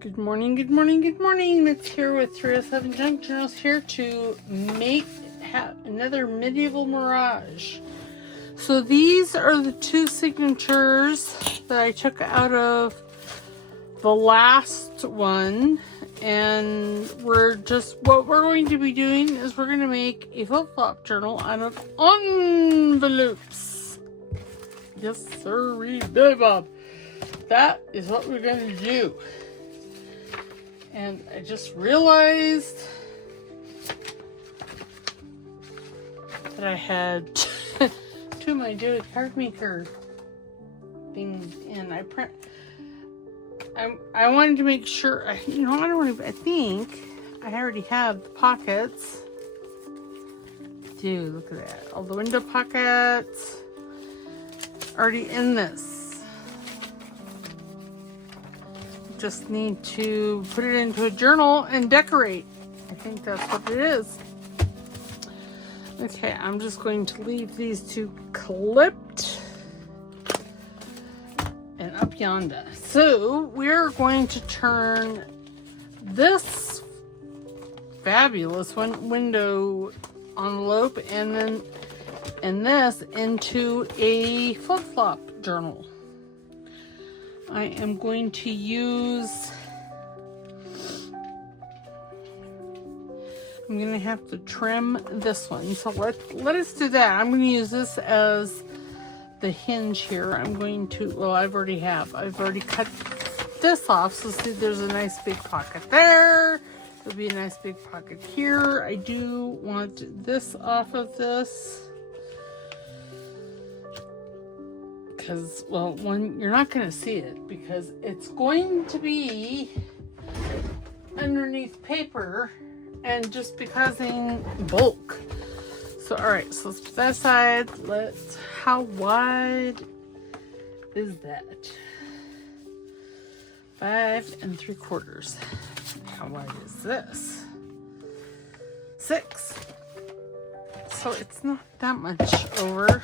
Good morning, good morning, good morning. It's here with 307 Junk Journals here to make another medieval Mirage. So these are the two signatures that I took out of the last one. And what we're going to be doing is we're going to make a flip-flop journal out of envelopes. Yes, sir, Billy Bob. That is what we're going to do. And I just realized that I had two of my David card maker things in. I wanted to make sure, I think I already have the pockets. Dude, look at that. All the window pockets already in this. Just need to put it into a journal and decorate. I think that's what it is. Okay, I'm just going to leave these two clipped and up yonder. So we're going to turn this fabulous window envelope and this into a flip-flop journal. I am going to use, I'm going to have to trim this one. So let us do that. I'm going to use this as the hinge here. I've already cut this off. So see, there's a nice big pocket there. There'll be a nice big pocket here. I do want this off of this. Because, well, you're not going to see it because it's going to be underneath paper and just because in bulk. So, all right, so let's put that aside. How wide is that? 5 3/4. How wide is this? 6. So it's not that much over.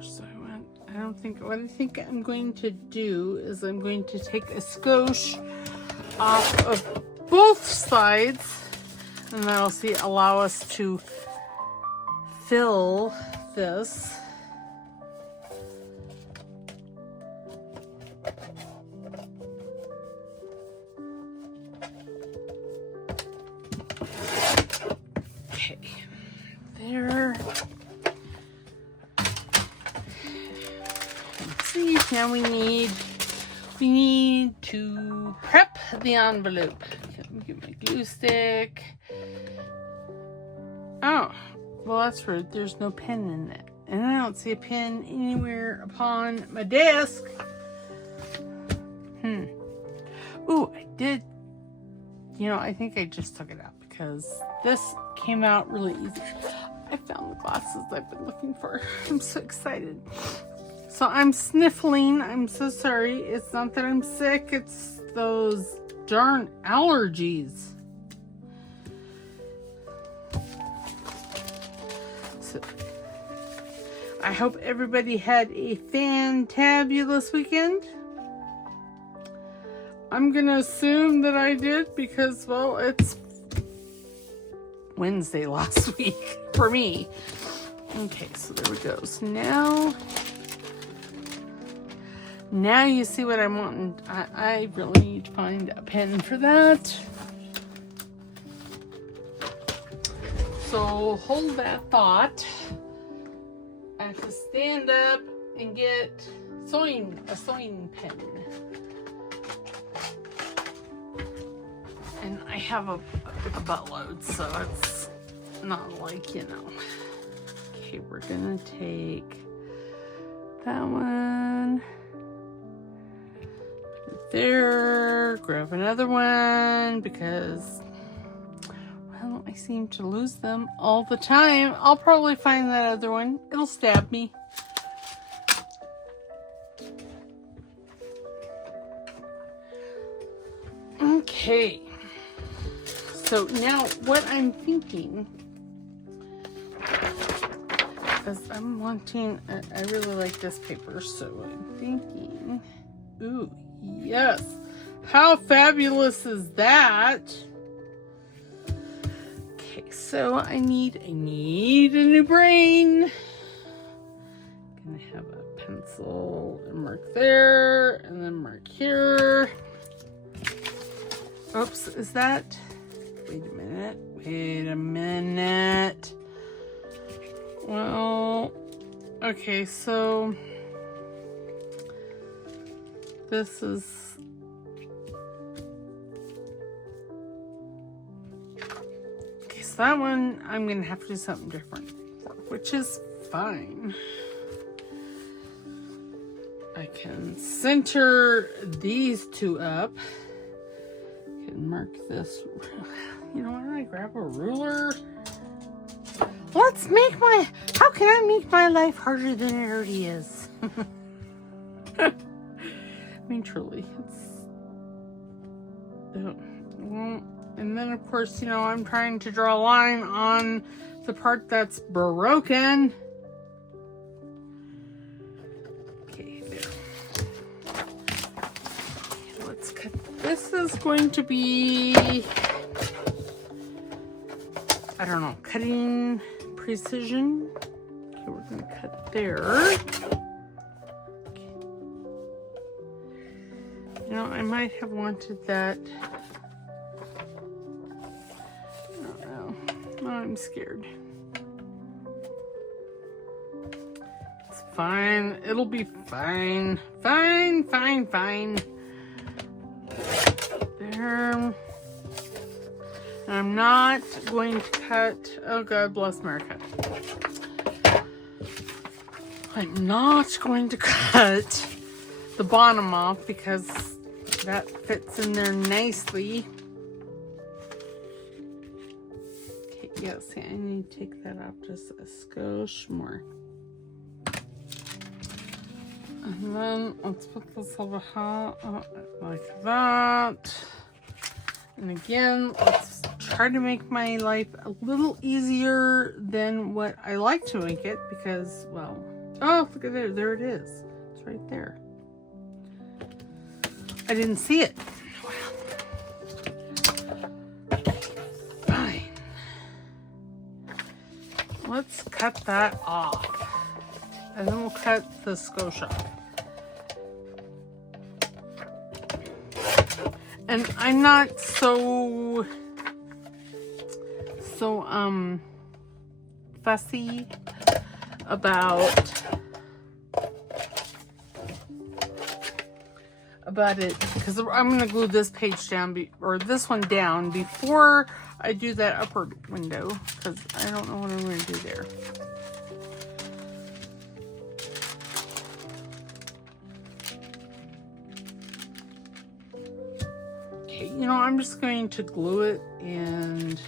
So what I think I'm going to do is I'm going to take a skosh off of both sides, and that'll allow us to fill this. Okay, there. Now we need to prep the envelope. Let me get my glue stick. Oh, well that's rude. There's no pen in it. And I don't see a pen anywhere upon my desk. Ooh, I did. I think I just took it out because this came out really easy. I found the glasses I've been looking for. I'm so excited. So I'm sniffling. I'm so sorry. It's not that I'm sick. It's those darn allergies. So I hope everybody had a fantabulous weekend. I'm going to assume that I did because, well, it's Wednesday last week for me. Okay, so there we go. So now you see what I'm wanting. I really need to find a pen for that. So hold that thought. I have to stand up and get a sewing pen. And I have a buttload, so it's not like, Okay, we're gonna take that one. There, grab another one because, well, I seem to lose them all the time. I'll probably find that other one. It'll stab me. Okay. So now what I'm thinking because I'm wanting, I really like this paper, so I'm thinking, ooh, yes. How fabulous is that? Okay, so I need a new brain. Gonna have a pencil and mark there, and then mark here. Oops, is that? Wait a minute. Well, okay, so this is, okay, so that one I'm gonna have to do something different for, which is fine. I can center these two up. Can mark this. You know, why don't I grab a ruler? Let's make how can I make my life harder than it already is? I mean, truly, well, and then of course, you know, I'm trying to draw a line on the part that's broken. Okay, there. Let's cut. This is going to be, I don't know, cutting precision. Okay, we're going to cut there. Okay. You know, I might have wanted that. I don't know. Oh, I'm scared. It's fine. It'll be fine. Fine. There. I'm not going to cut, oh God bless America. I'm not going to cut the bottom off because that fits in there nicely. Okay, yeah, see, I need to take that off just a skosh more. And then let's put this over here, like that. And again, let's try to make my life a little easier than what I like to make it because, well, oh, look at there. There it is. It's right there. I didn't see it. Wow. Fine. Let's cut that off. And then we'll cut the skosh off. And I'm not so fussy about it because I'm going to glue this page down or this one down before I do that upper window because I don't know what I'm going to do there. You know, I'm just going to glue it and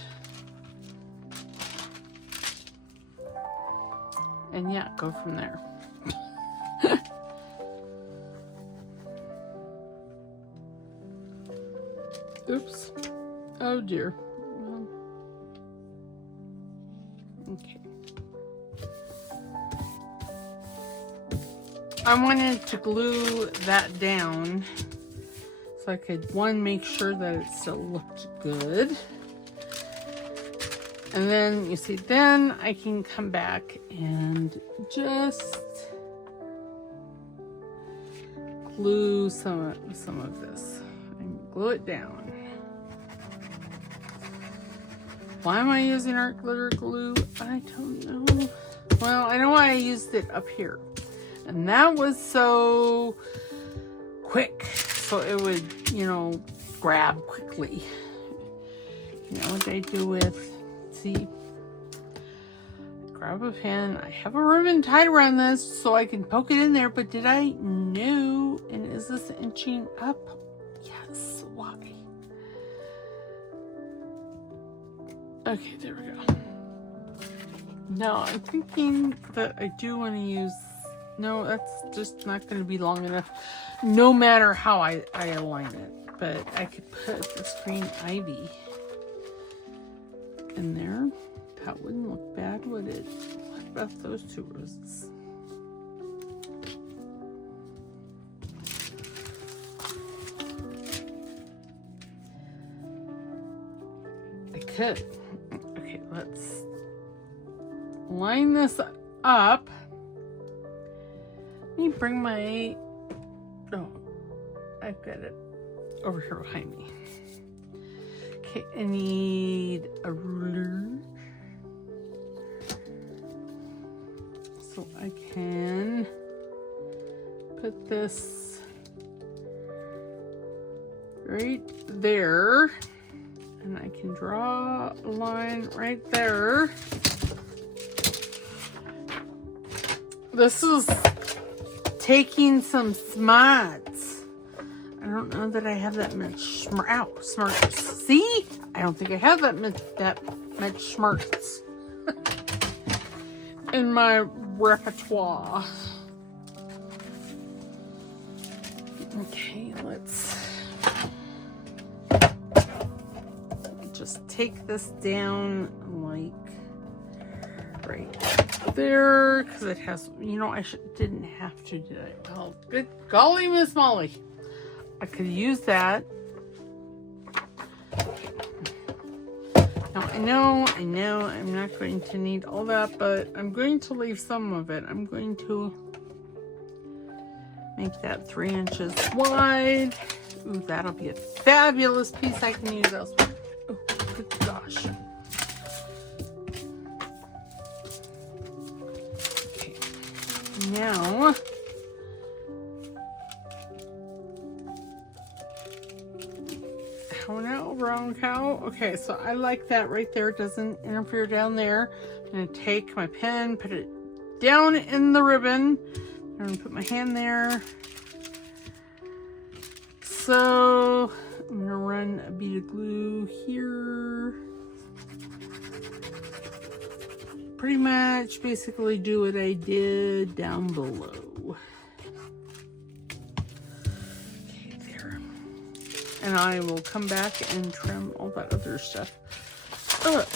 yeah, go from there. Oops. Oh dear. Okay. I wanted to glue that down so I could, one, make sure that it still looked good. And then, you see, then I can come back and just glue some of this. And glue it down. Why am I using art glitter glue? I don't know. Well, I know why I used it up here. And that was so quick. So it would, you know, grab quickly. You know what I do with, see, grab a pen. I have a ribbon tied around this so I can poke it in there, but did I? No. And is this inching up? Yes. Why? Okay, there we go. Now I'm thinking that I do want to use, no, that's just not going to be long enough. No matter how I align it, but I could put this green ivy in there. That wouldn't look bad, would it? about those two roses. I could. Okay, let's line this up. Let me bring my... Oh, I've got it over here behind me. Okay, I need a ruler. So I can put this right there. And I can draw a line right there. This is taking some smarts. I don't know that I have that much smarts. See? I don't think I have that much smarts in my repertoire. Okay, let's just take this down like right there, because it has, you know, didn't have to, did I? Oh, good golly, Miss Molly. I could use that. Now, I know, I'm not going to need all that, but I'm going to leave some of it. I'm going to make that 3 inches wide. Ooh, that'll be a fabulous piece I can use elsewhere. Oh, good gosh. Okay, now, brown cow. Okay, so I like that right there. It doesn't interfere down there. I'm going to take my pen, put it down in the ribbon. I'm going to put my hand there. So I'm going to run a bead of glue here. Pretty much basically do what I did down below. And I will come back and trim all that other stuff up.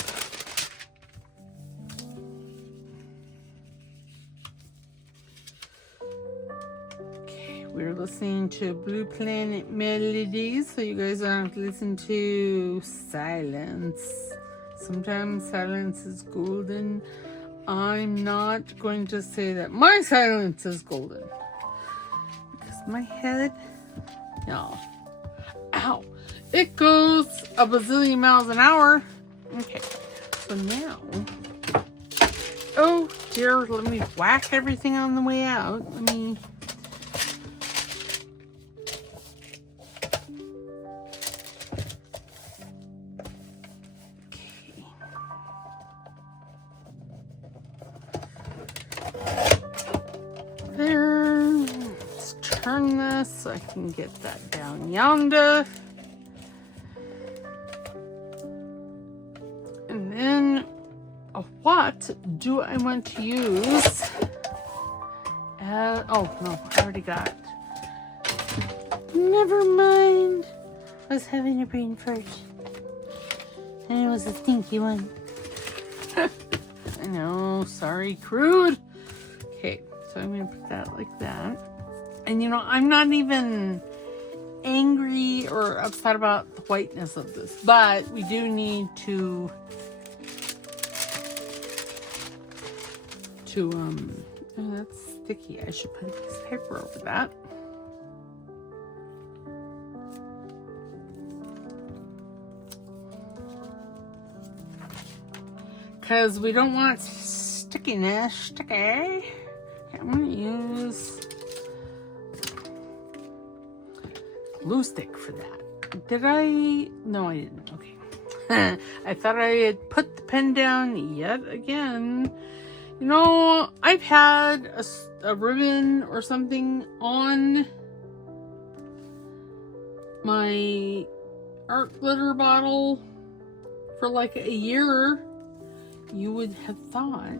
Okay, we're listening to Blue Planet Melodies, so you guys don't have to listen to silence. Sometimes silence is golden. I'm not going to say that my silence is golden, because my head, no. Ow. It goes a bazillion miles an hour. Okay, so now, oh dear, let me whack everything on the way out. Let me, there. Let's turn this so I can get that down yonder. And then, what do I want to use? Oh no, I already got it. Never mind. I was having a brain fart. And it was a stinky one. I know, sorry, crude. Okay, so I'm gonna put that like that. And you know, I'm not even angry or upset about the whiteness of this, but we do need to oh, that's sticky. I should put a piece of paper over that. Because we don't want stickiness. Sticky. Okay, I'm going to use glue stick for that. Did I? No, I didn't. Okay. I thought I had put the pen down yet again. You know, I've had a ribbon or something on my art glitter bottle for like a year. You would have thought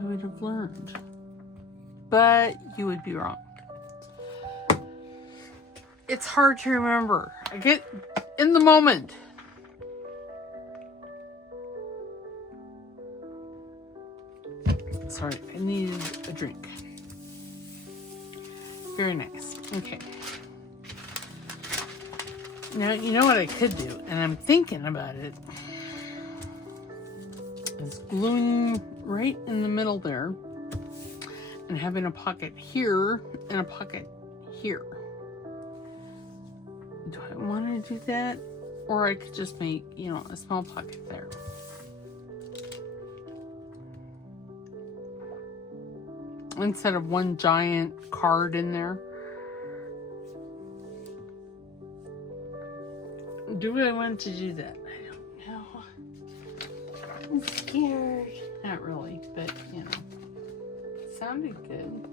I would have learned, but you would be wrong. It's hard to remember. I get in the moment. Sorry, I needed a drink. Very nice. Okay. Now, you know what I could do, and I'm thinking about it, is gluing right in the middle there and having a pocket here and a pocket here. Do I want to do that? Or I could just make, you know, a small pocket there. Instead of one giant card in there. Do I want to do that? I don't know. I'm scared. Not really, but you know. It sounded good.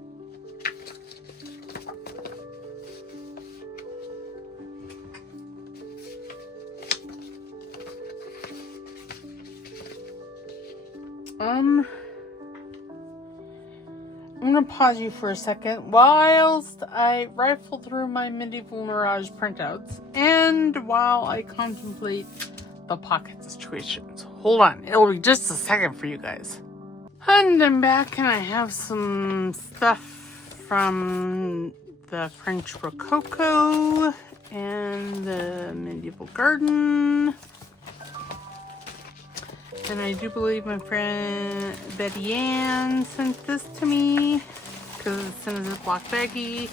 I'm gonna pause you for a second whilst I rifle through my Medieval Mirage printouts and while I contemplate the pocket situations. Hold on, it'll be just a second for you guys. And I'm back and I have some stuff from the French Rococo and the Medieval Garden. And I do believe my friend Betty Ann sent this to me because it's in a Ziploc baggie.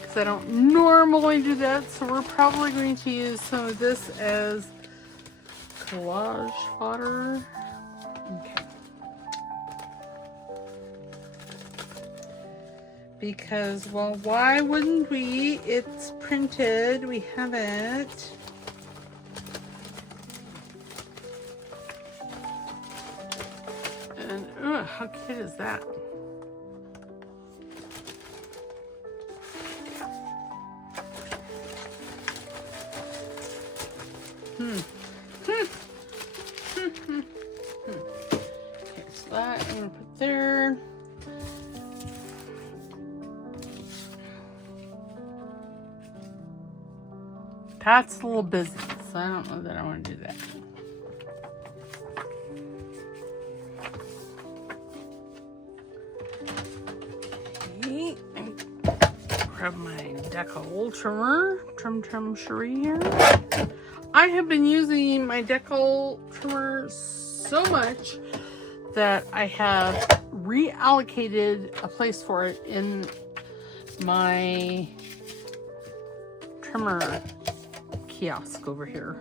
Because I don't normally do that, so we're probably going to use some of this as collage fodder. Okay. Because, well, why wouldn't we? It's printed. We have it. And, ooh, how cute is that? Okay, so that I'm gonna put there. Pat's a little busy, so I don't know that I want to do that. Okay, grab my Decal trimmer, trim cherie here. I have been using my Decal trimmer so much that I have reallocated a place for it in my trimmer kiosk over here.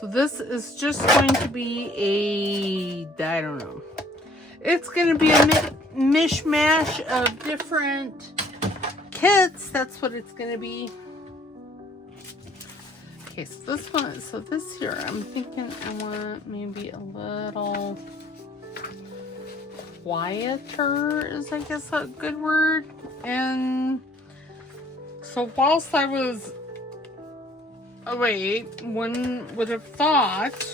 So this is just going to be I don't know. It's going to be a mishmash of different kits. That's what it's going to be. Okay, so this one, so this here, I'm thinking I want maybe a little quieter is, I guess, a good word. And so whilst I was away, one would have thought,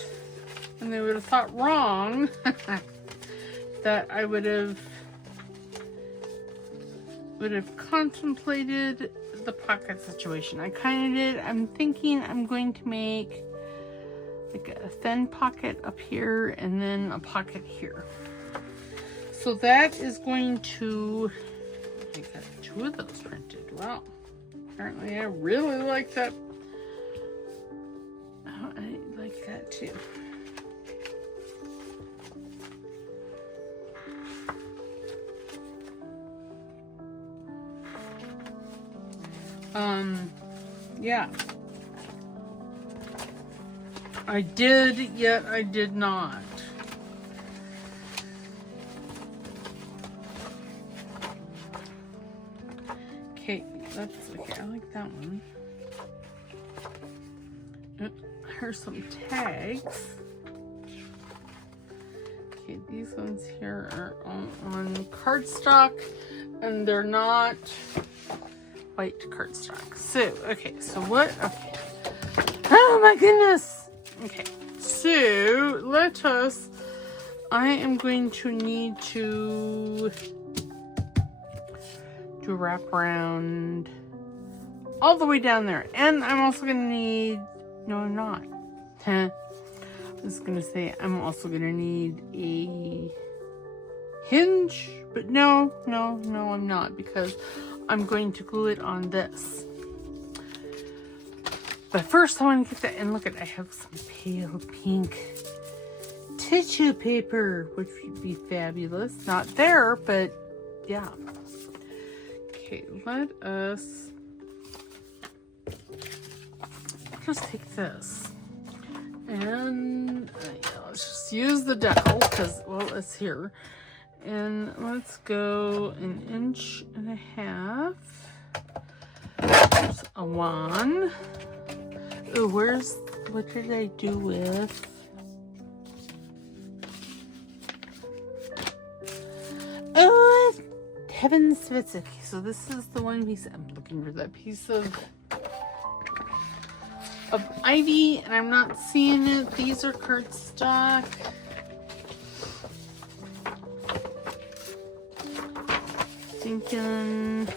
and they would have thought wrong, that I would have contemplated the pocket situation. I kind of did. I'm thinking I'm going to make like a thin pocket up here and then a pocket here. So that is going to, I got 2 of those printed. Wow. Apparently I really like that. Oh, I like that too. Yeah. I did, yet I did not. Okay, that's okay. I like that one. Here's some tags. Okay, these ones here are on cardstock, and they're not white cardstock. So, okay, so what? Okay. Oh my goodness! Okay, so let us. I am going to need to do wrap around all the way down there. And I'm also going to need, no, I'm not. I was going to say I'm also going to need a hinge, but no, I'm not, because I'm going to glue it on this. But first I want to get that, and look at, I have some pale pink tissue paper, which would be fabulous. Not there, but yeah. Okay, let us just take this. And let's just use the dowel, because, well, it's here. And let's go 1.5 inches. There's a 1. Oh, what did I do with? Oh, heavens, it's okay. So this is the one piece. I'm looking for that piece of ivy, and I'm not seeing it. These are cardstock. Thinking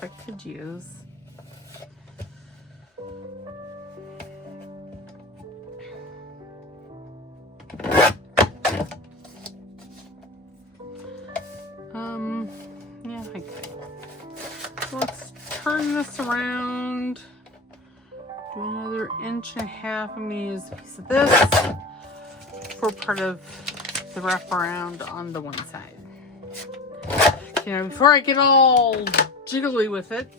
I could use. Yeah, I could. So let's turn this around. Do another 1.5 inches. I'm going to use a piece of this for part of the wraparound on the one side. You know, before I get all jiggly with it,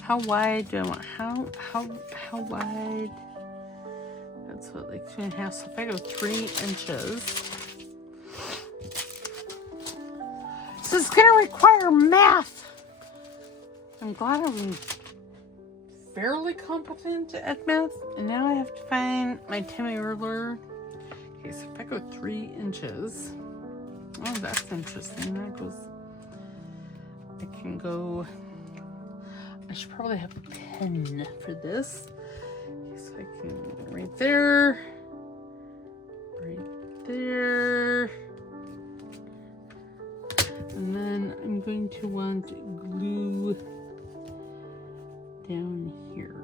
how wide do I want? How wide? That's what, like 2.5. So if I go 3 inches, so it's gonna require math. I'm glad I'm fairly competent at math, and now I have to find my Timmy ruler. Okay, so if I go 3 inches. Oh, that's interesting. That goes, I can go, I should probably have a pen for this. Okay, so I can, right there, and then I'm going to want glue down here.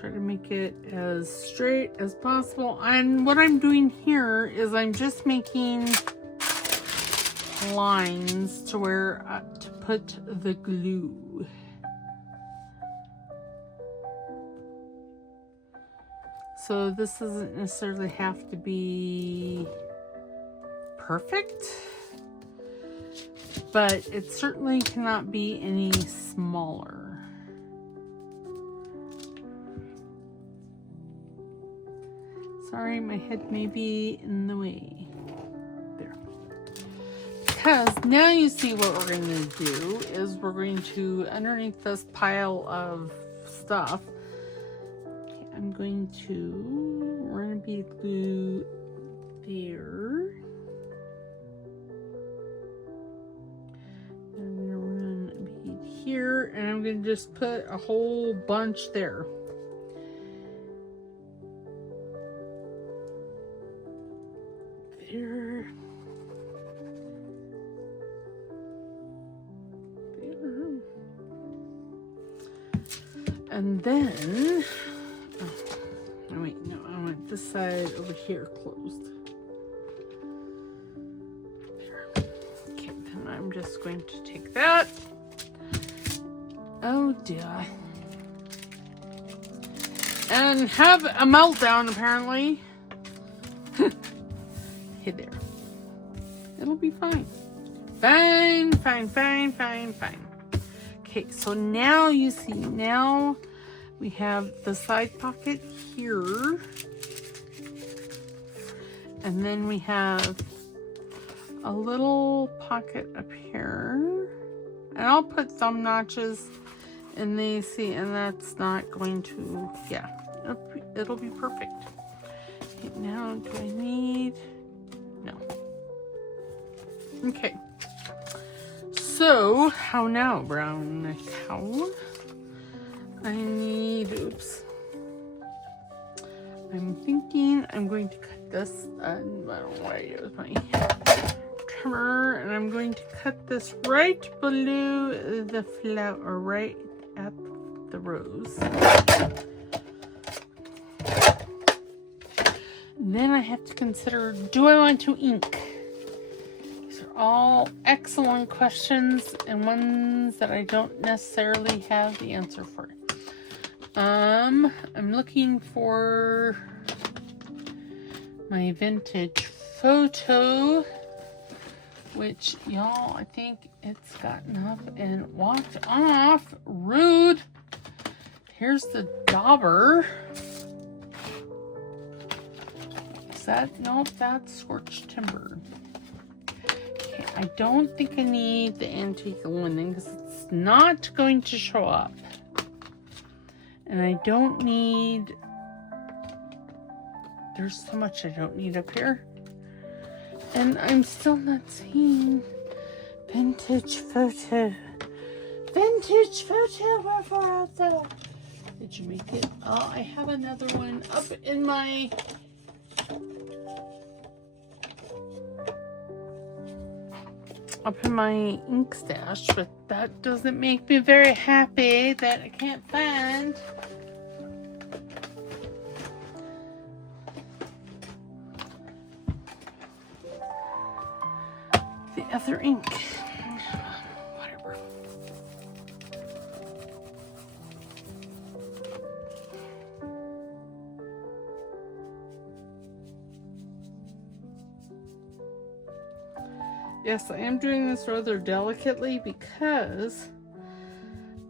Try to make it as straight as possible. And what I'm doing here is I'm just making lines to where to put the glue. So this doesn't necessarily have to be perfect, but it certainly cannot be any smaller. Sorry, my head may be in the way. There. Because now you see what we're going to do is we're going to, underneath this pile of stuff, okay, I'm going to run a bead of glue there. I'm going to run a bead here, and I'm going to just put a whole bunch there. There. And then, oh wait, no, I want this side over here closed. There. Okay, then I'm just going to take that. Oh dear. And have a meltdown, apparently. Hey there. It'll be fine. Fine. Okay, so now you see, now we have the side pocket here. And then we have a little pocket up here. And I'll put thumb notches in these, see, and that's not going to, yeah, it'll be perfect. Okay, now do I need... No. Okay. So, how now, brown cow? I need, oops. I'm thinking I'm going to cut this, I don't know why I use my trimmer, and I'm going to cut this right below the flower, right at the rose. Then I have to consider, do I want to ink? These are all excellent questions and ones that I don't necessarily have the answer for. I'm looking for my vintage photo, which y'all, I think it's gotten up and walked off. Rude. Here's the dauber. Is that, nope, that's scorched timber. Okay, I don't think I need the antique linen because it's not going to show up. And I don't need, there's so much I don't need up here. And I'm still not seeing vintage photo. Vintage photo, wherefore out there? Did you make it? Oh, I have another one up in my, ink stash, but that doesn't make me very happy that I can't find. The other ink. Whatever. Yes, I am doing this rather delicately because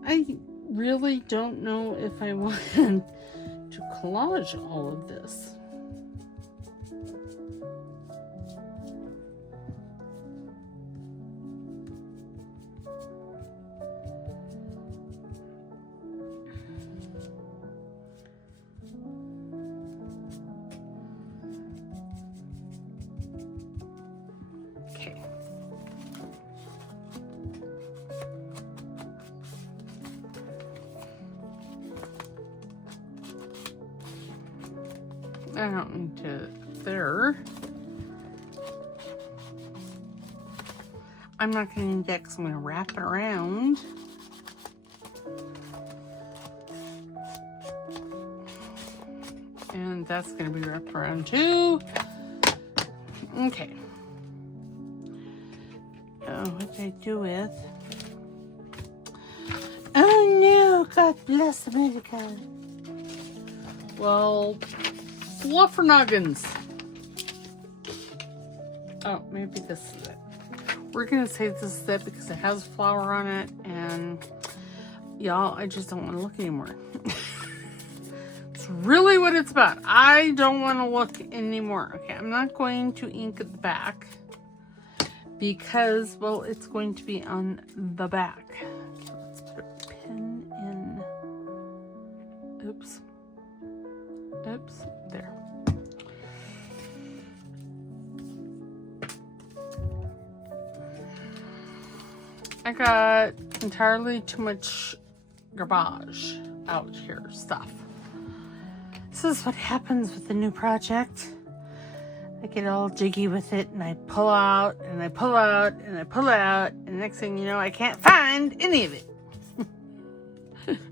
I really don't know if I want to collage all of this. I don't need to there. I'm not going to index, I'm going to wrap it around. And that's going to be wrapped around too. Okay. Oh, what did I do with? Oh no, God bless America. Well, fluffernuggins. Oh, maybe this is it. We're gonna say this is it because it has flour on it, and y'all, I just don't want to look anymore. It's really what it's about. I don't want to look anymore. Okay, I'm not going to ink at the back because, well, it's going to be on the back. Okay, let's put a pin in. Oops. Oops, there. I got entirely too much garbage out here, stuff. This is what happens with the new project. I get all jiggy with it and I pull out and I pull out and I pull out, and next thing you know, I can't find any of it.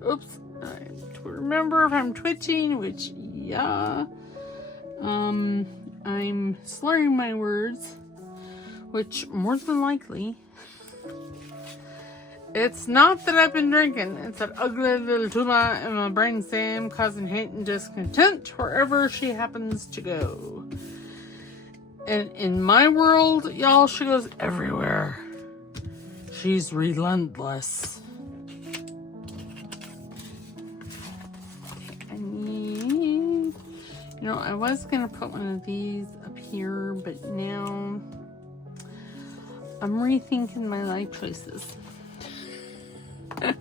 Oops. I have to remember if I'm twitching, which, yeah. I'm slurring my words, which more than likely, it's not that I've been drinking. It's that ugly little tumor in my brainstem causing hate and discontent wherever she happens to go. And in my world, y'all, she goes everywhere. She's relentless. I need, you know, I was going to put one of these up here, but now I'm rethinking my life choices. I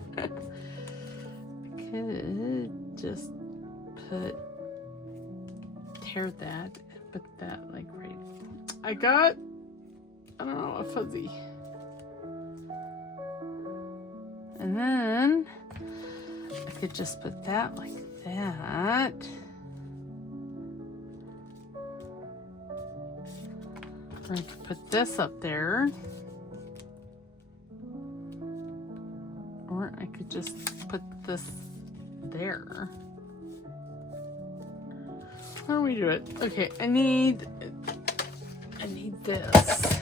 could just tear that, put that like right. I got, I don't know, a fuzzy. And then I could just put that like that. Or I could put this up there. Or I could just put this there. How do we do it? Okay, I need this.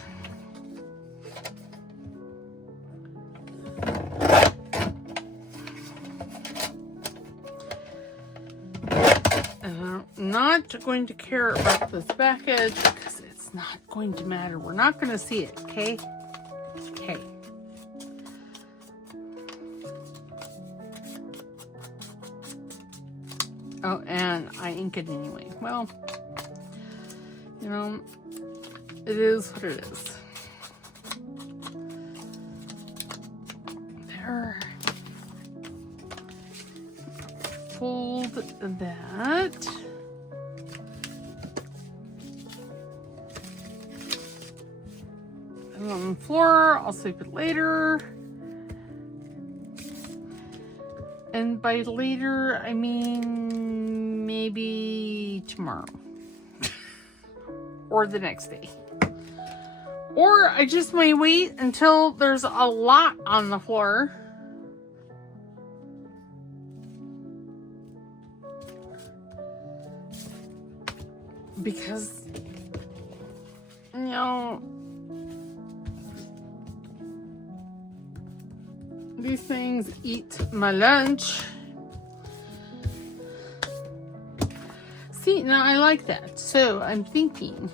I'm not going to care about this back edge because it's not going to matter. We're not going to see it, okay? Okay. Oh, and I ink it anyway. Well, you know, it is what it is. There. Fold that. And on the floor, I'll sweep it later. And by later, I mean maybe tomorrow. Or the next day. Or I just may wait until there's a lot on the floor. Because, you know, these things eat my lunch. See, now I like that. So I'm thinking,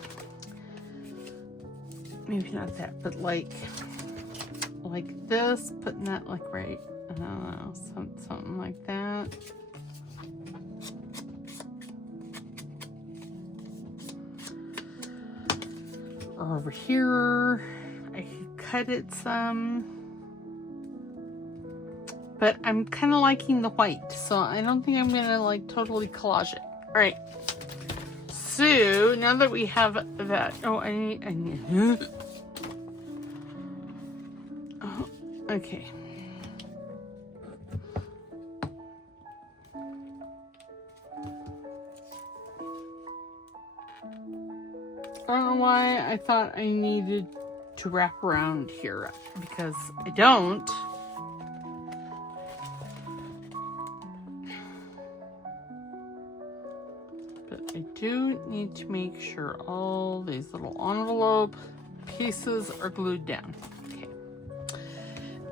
maybe not that, but like this, putting that like right, I don't know, something like that. Or over here, I could cut it some. But I'm kind of liking the white, so I don't think I'm gonna like totally collage it. All right. So now that we have that, oh, I need. Oh, okay. I don't know why I thought I needed to wrap around here, because I don't. But I do need to make sure all these little envelope pieces are glued down. Okay.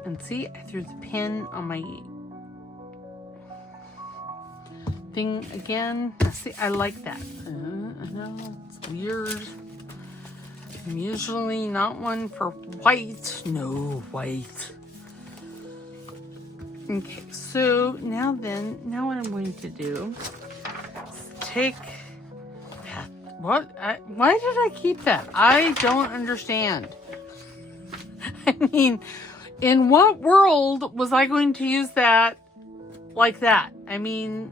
And see, I threw the pin on my thing again. See, I like that. I know, it's weird. I'm usually not one for white. No, white. Okay, so now what I'm going to do is take that. What? Why did I keep that? I don't understand. I mean, in what world was I going to use that like that? I mean,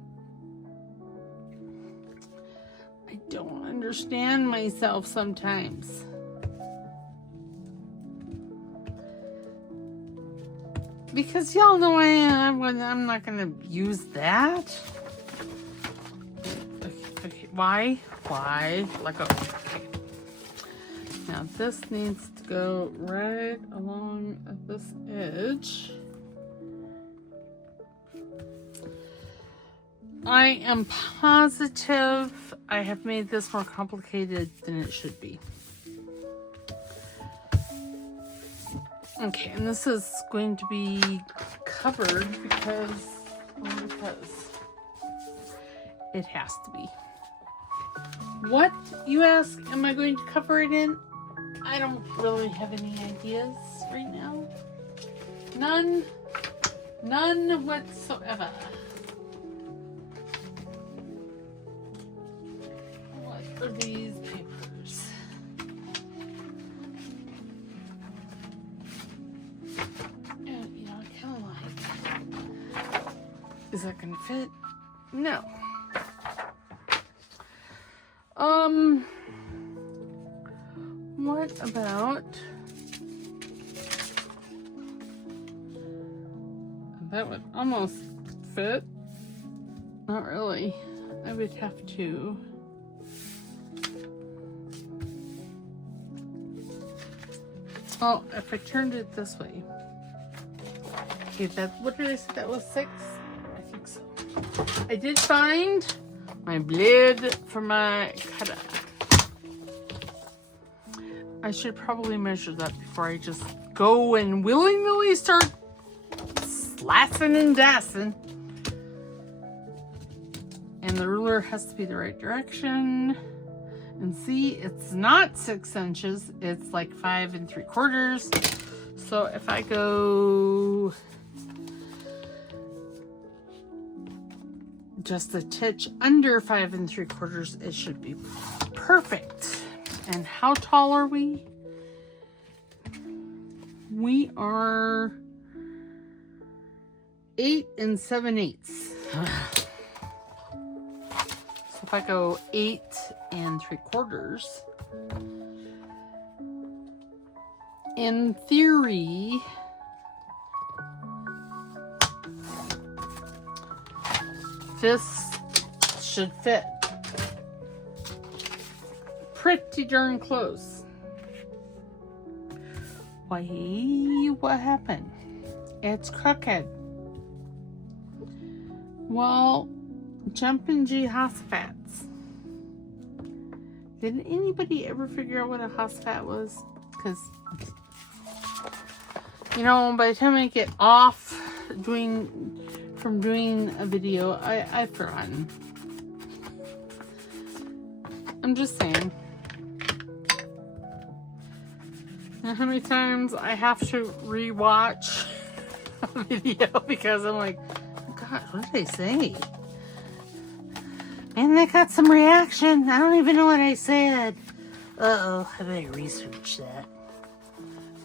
I don't understand myself sometimes. Because y'all know I'm not going to use that. Okay. Why? Let go. Okay. Now this needs to go right along this edge. I am positive I have made this more complicated than it should be. Okay, and this is going to be covered because it has to be. What, you ask, am I going to cover it in? I don't really have any ideas right now. None whatsoever. What are these papers? Is that gonna fit? No. What about That would almost fit. Not really. I would have to. Oh, if I turned it this way. Okay, what did I say? That was 6? I think so. I did find my blade for my cutter. I should probably measure that before I just go and willy-nilly start slashing and dashing. And the ruler has to be the right direction. And see, it's not 6 inches, it's like 5 3/4. So if I go just a titch under 5 3/4, it should be perfect. And how tall are we? We are 8 7/8. So if I go 8 3/4, in theory, this should fit pretty darn close. Why, what happened? It's crooked. Well, Jumpin' G Hospats. Did anybody ever figure out what a Hospat was? Because, you know, by the time I get off from doing a video, I've forgotten. I'm just saying. And how many times I have to rewatch a video because I'm like, oh God, what did they say? And they got some reaction. I don't even know what I said. Uh-oh, I better research that.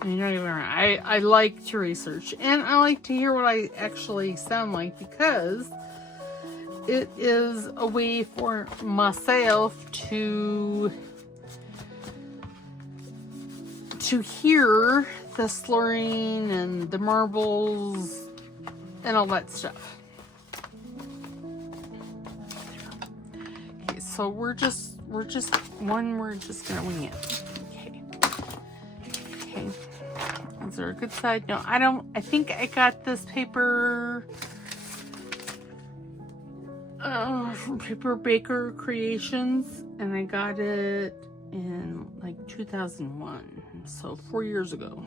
You know, I like to research. And I like to hear what I actually sound like because it is a way for myself to hear the slurring and the marbles and all that stuff. Okay, so we're just gonna wing it. Okay. Is there a good side? No, I think I got this paper from Paper Baker Creations, and I got it in like 2001, so 4 years ago,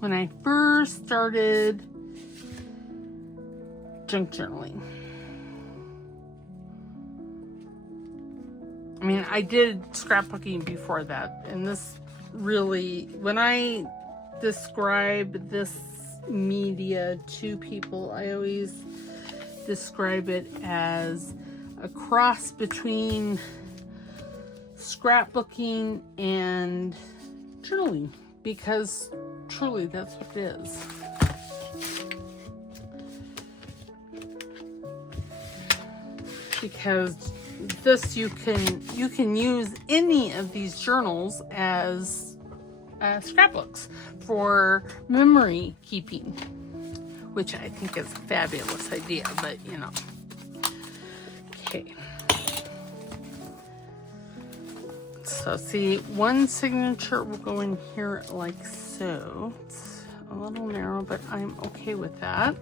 when I first started junk journaling. I mean, I did scrapbooking before that, and this really, when I describe this media to people, I always describe it as a cross between scrapbooking and journaling, because truly that's what it is. Because this, you can use any of these journals as scrapbooks for memory keeping, which I think is a fabulous idea, but you know. Okay. So see, one signature will go in here like so. It's a little narrow, but I'm okay with that.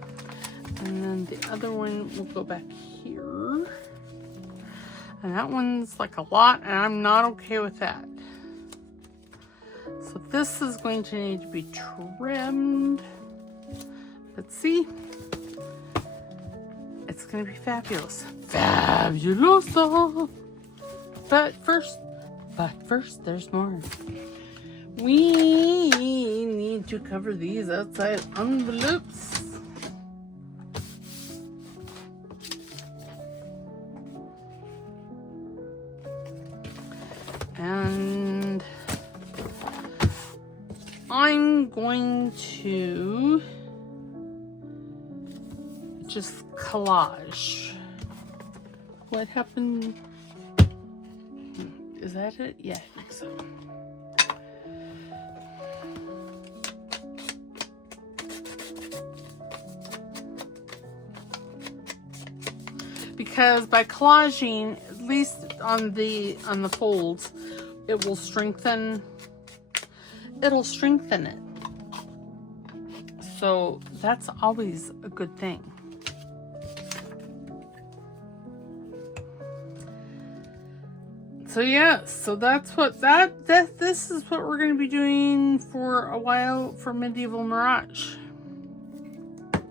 And then the other one will go back here. And that one's like a lot, and I'm not okay with that. So this is going to need to be trimmed. But see, it's going to be fabulous. Fabuloso! But first, there's more. We need to cover these outside envelopes. And I'm going to just collage. What happened? Is that it? Yeah, I think so. because by collaging, at least on the folds, it will strengthen. It'll strengthen it. So that's always a good thing. So yeah, so that's what this is what we're going to be doing for a while for Medieval Mirage. Okay,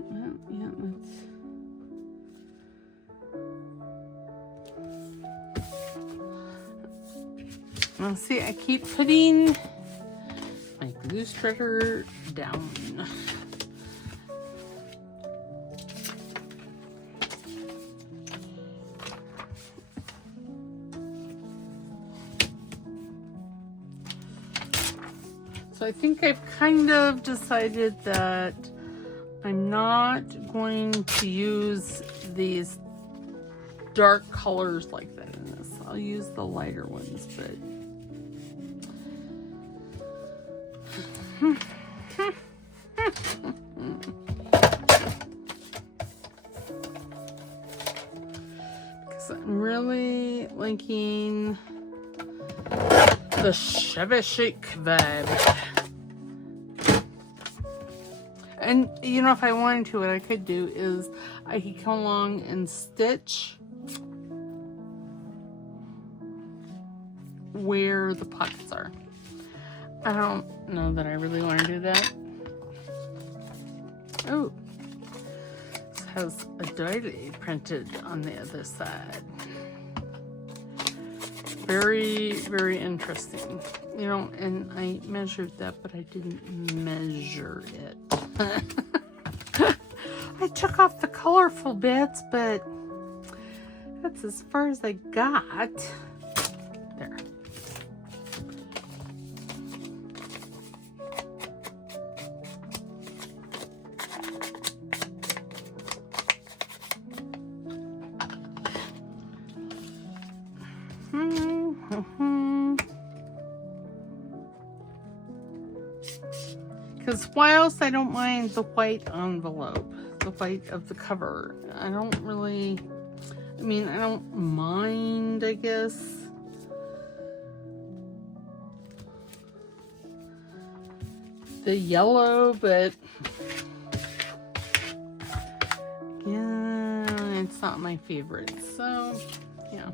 well, yeah, now see, I keep putting my glue spreader down. So I think I've kind of decided that I'm not going to use these dark colors like that in this. I'll use the lighter ones, but because I'm really liking the Chevy Chic vibe. And you know, if I wanted to, what I could do is I could come along and stitch where the pockets are. I don't know that I really want to do that. Oh, this has a doily printed on the other side. Very, very interesting. You know, and I measured that, but I didn't measure it. I took off the colorful bits, but that's as far as I got. There. Because whilst I don't mind the white envelope, the white of the cover, I don't really, I mean, I don't mind, I guess. The yellow, but yeah, it's not my favorite. So, yeah.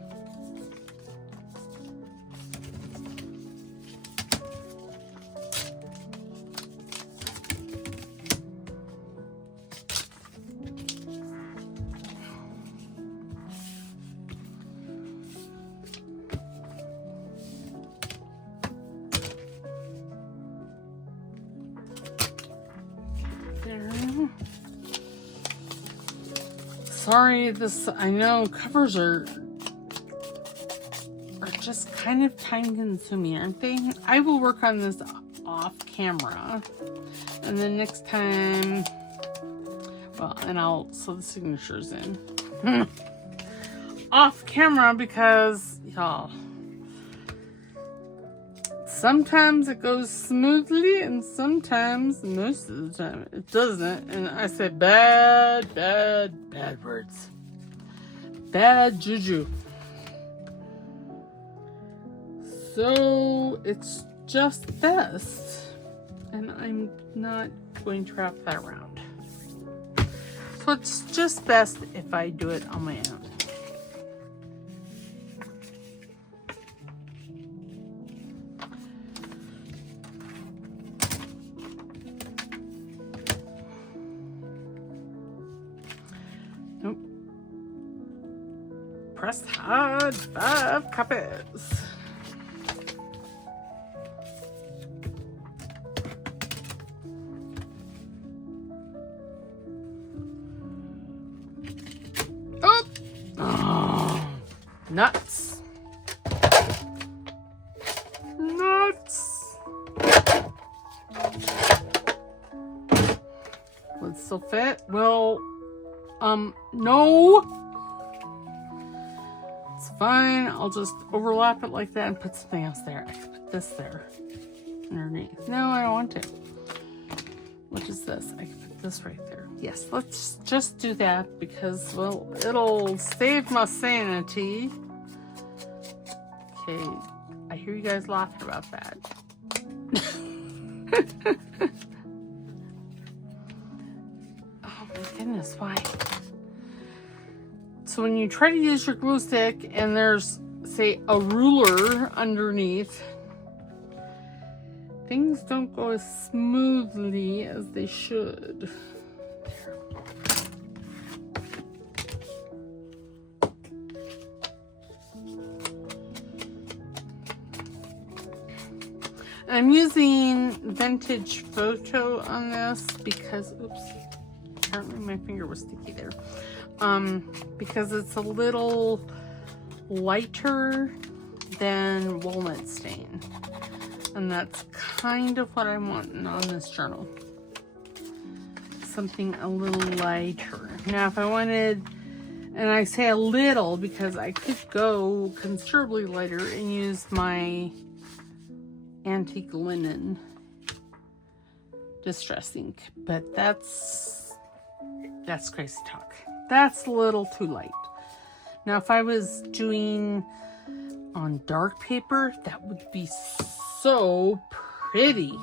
Sorry, this, I know covers are just kind of time consuming, aren't they? I will work on this off camera, and then next time, well, and I'll sew the signatures in off camera, because y'all, sometimes it goes smoothly and sometimes, most of the time, it doesn't. And I say bad words. Bad juju. So it's just best. And I'm not going to wrap that around. So it's just best if I do it on my own. Press hard, 5 copies. Oh, nuts. Nuts. Will it still fit? Well, no. It's fine. I'll just overlap it like that and put something else there. I can put this there underneath. No, I don't want to. What is this? I can put this right there. yes, let's just do that because, well, it'll save my sanity. Okay, I hear you guys laughing about that. Oh my goodness, why? So when you try to use your glue stick and there's, say, a ruler underneath, things don't go as smoothly as they should. I'm using vintage photo on this because, oops, apparently my finger was sticky there. Because it's a little lighter than walnut stain. And that's kind of what I'm wanting on this journal. Something a little lighter. Now, if I wanted, and I say a little because I could go considerably lighter and use my antique linen distress ink, but that's crazy talk. That's a little too light. Now, if I was doing on dark paper, that would be so pretty.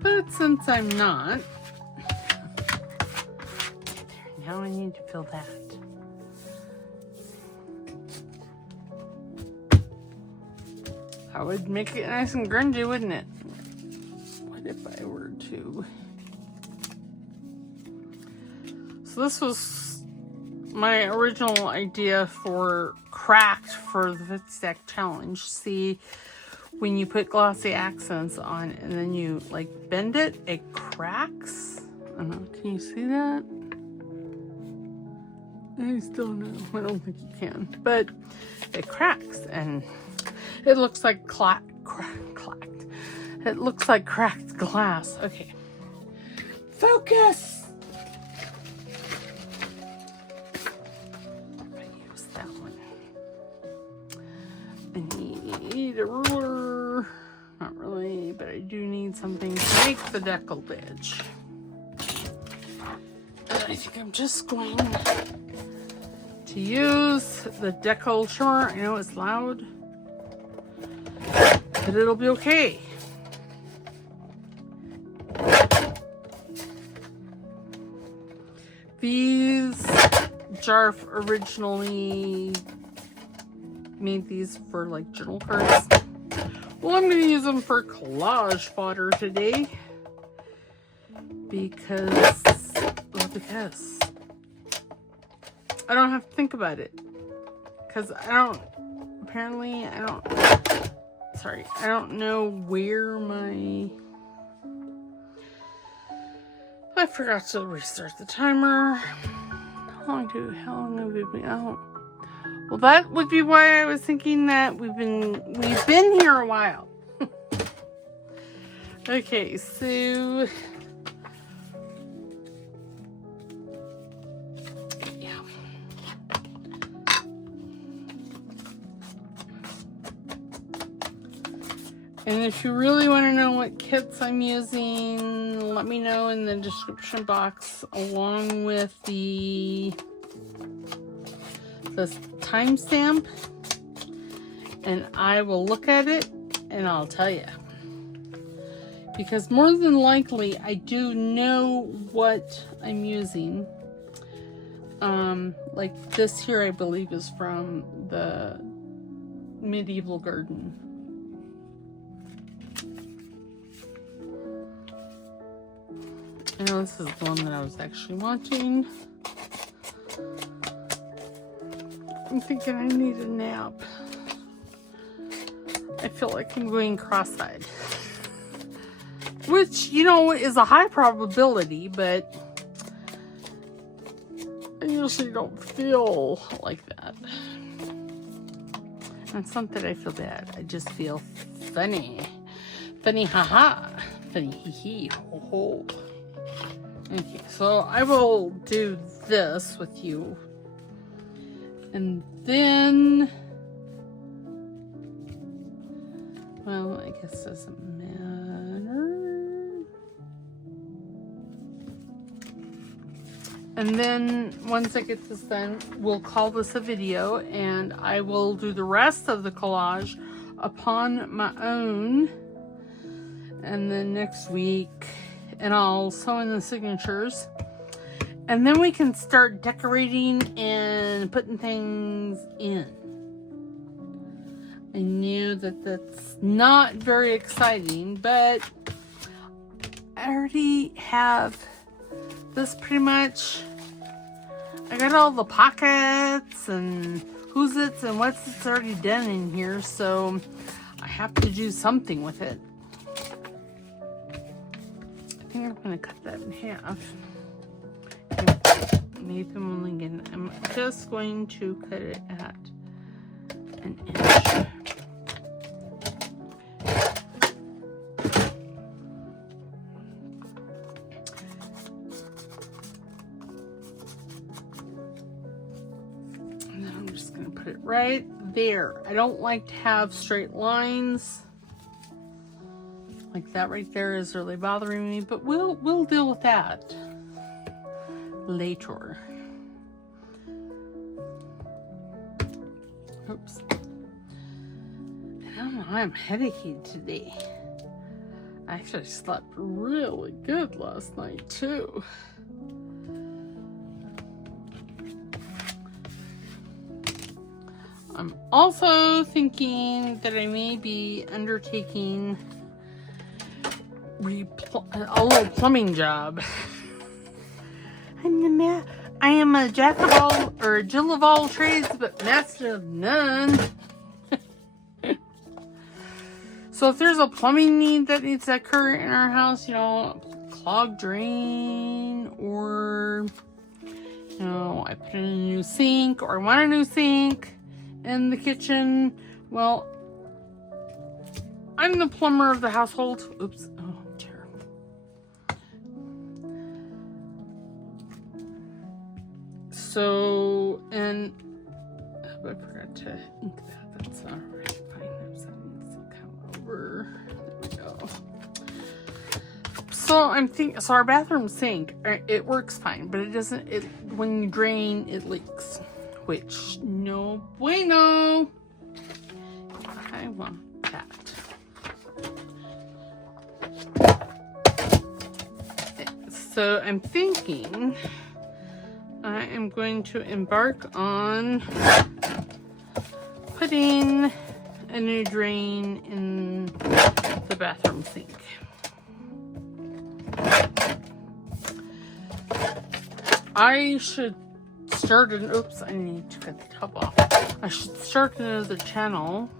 But since I'm not, now I need to fill that. I would make it nice and grungy, wouldn't it? What if I were to? So this was my original idea for cracked for the 50 stack challenge. See, when you put glossy accents on and then you like bend it, it cracks. I don't know, can you see that? I still know, I don't think you can, but it cracks and it looks like clacked. It looks like cracked glass. Okay. Focus! I use that one. I need a ruler. Not really, but I do need something to make the deckled edge. And I think I'm just going to use the decal trimmer. I know it's loud, but it'll be okay. These Jarf originally made these for like journal cards. Well, I'm going to use them for collage fodder today because I don't have to think about it. Because I don't know where my... I forgot to restart the timer. How long have we been out? Well, that would be why I was thinking that we've been here a while. Okay, so yeah. And if you really want to know what kits I'm using, let me know in the description box, along with the timestamp, and I will look at it and I'll tell you. Because more than likely, I do know what I'm using. Like this here, I believe, is from the Medieval Garden. I know this is the one that I was actually wanting. I'm thinking I need a nap. I feel like I'm going cross-eyed. Which, you know, is a high probability, but I usually don't feel like that. And it's not that I feel bad. I just feel funny. Funny haha. Funny hee hee ho ho. Okay, so I will do this with you. And then, well, I guess it doesn't matter. And then once I get this done, we'll call this a video, and I will do the rest of the collage upon my own. And then next week, and I'll sew in the signatures. And then we can start decorating and putting things in. I knew that that's not very exciting, but I already have this pretty much. I got all the pockets and who's it's and what's it's already done in here, so I have to do something with it. I think I'm going to cut that in half. Maybe I'm only going to, I'm just going to cut it at an inch. And then I'm just going to put it right there. I don't like to have straight lines. Like that right there is really bothering me, but we'll deal with that later. Oops. I don't know, I'm headachy today. I actually slept really good last night too. I'm also thinking that I may be undertaking a little plumbing job. I am a jack of all, or a Jill of all trades, but master of none. So if there's a plumbing need that needs to occur in our house, you know, clogged drain, or, you know, I put in a new sink, or I want a new sink in the kitchen, well, I'm the plumber of the household. Oops. Oh, dear. So, and I forgot to ink that. That's all right. Fine. That needs to come over. There we go. So I'm thinking. So our bathroom sink, it works fine, but it doesn't. It when you drain, it leaks. Which no bueno. I want that. So I'm thinking I am going to embark on putting a new drain in the bathroom sink. I should start an, oops, I need to cut the top off. I should start another channel.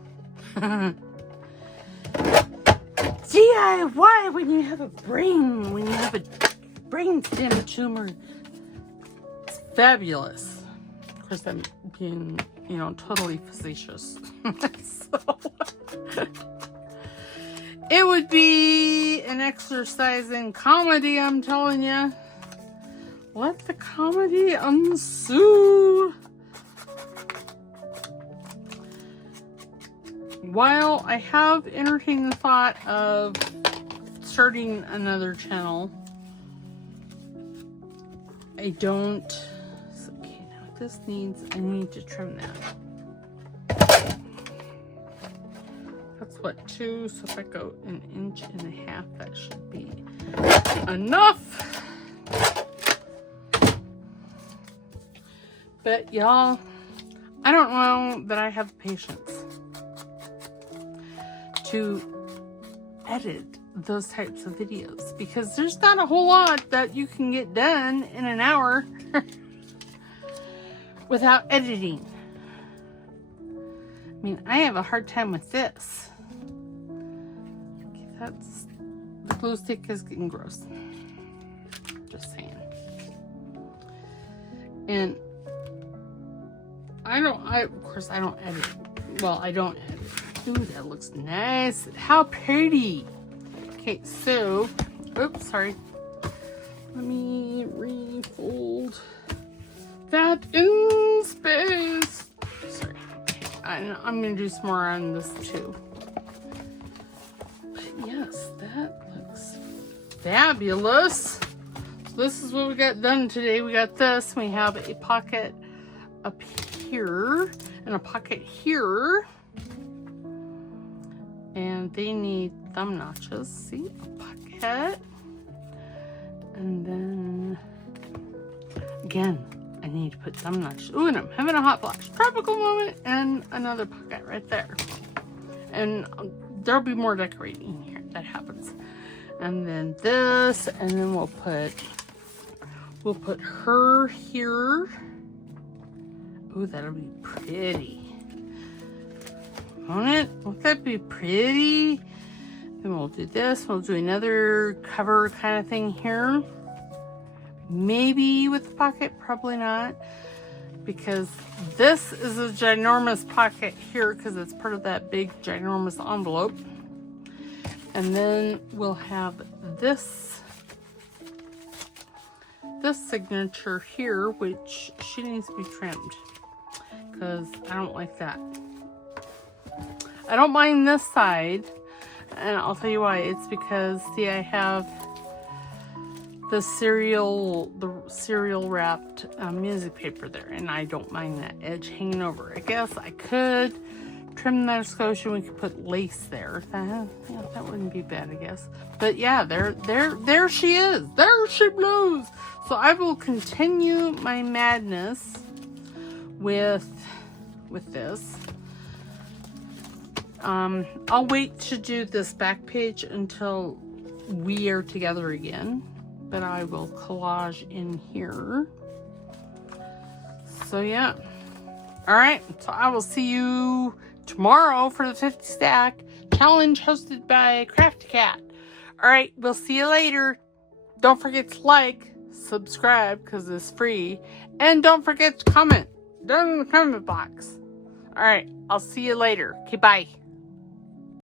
DIY when you have a brainstem tumor. It's fabulous. Of course, I'm being, you know, totally facetious. So, it would be an exercise in comedy, I'm telling you. Let the comedy ensue. While I have entertained the thought of starting another channel, I don't. Okay, now this needs, I need to trim that. That's what, 2, so if I go 1.5 inches, that should be enough. But y'all, I don't know that I have patience to edit those types of videos, because there's not a whole lot that you can get done in an hour without editing. I mean, I have a hard time with this. Okay, that's, the glue stick is getting gross. Just saying. And of course I don't edit. Well, I don't edit. Ooh, that looks nice. How pretty. Okay, so, oops, sorry. Let me refold that in space. Sorry. Okay, I'm going to do some more on this too. But yes, that looks fabulous. So this is what we got done today. We got this. We have a pocket up here and a pocket here. And they need thumb notches. See, a pocket. And then, again, I need to put thumb notches. Ooh, and I'm having a hot flash. Tropical moment and another pocket right there. And there'll be more decorating here that happens. And then this, and then we'll put her here. Ooh, that'll be pretty. Won't it? Won't that be pretty? Then we'll do this. We'll do another cover kind of thing here. Maybe with the pocket, probably not. Because this is a ginormous pocket here because it's part of that big ginormous envelope. And then we'll have this signature here, which she needs to be trimmed because I don't like that. I don't mind this side, and I'll tell you why. It's because, see, I have the cereal wrapped music paper there, and I don't mind that edge hanging over. I guess I could trim that Scotia. We could put lace there. Yeah, that wouldn't be bad, I guess. But yeah, there she is. There she blows. So I will continue my madness with this. I'll wait to do this back page until we are together again, but I will collage in here. So yeah. All right. So I will see you tomorrow for the 50 stack challenge hosted by Crafty Cat. All right. We'll see you later. Don't forget to like, subscribe because it's free, and don't forget to comment down in the comment box. All right. I'll see you later. Okay. Bye.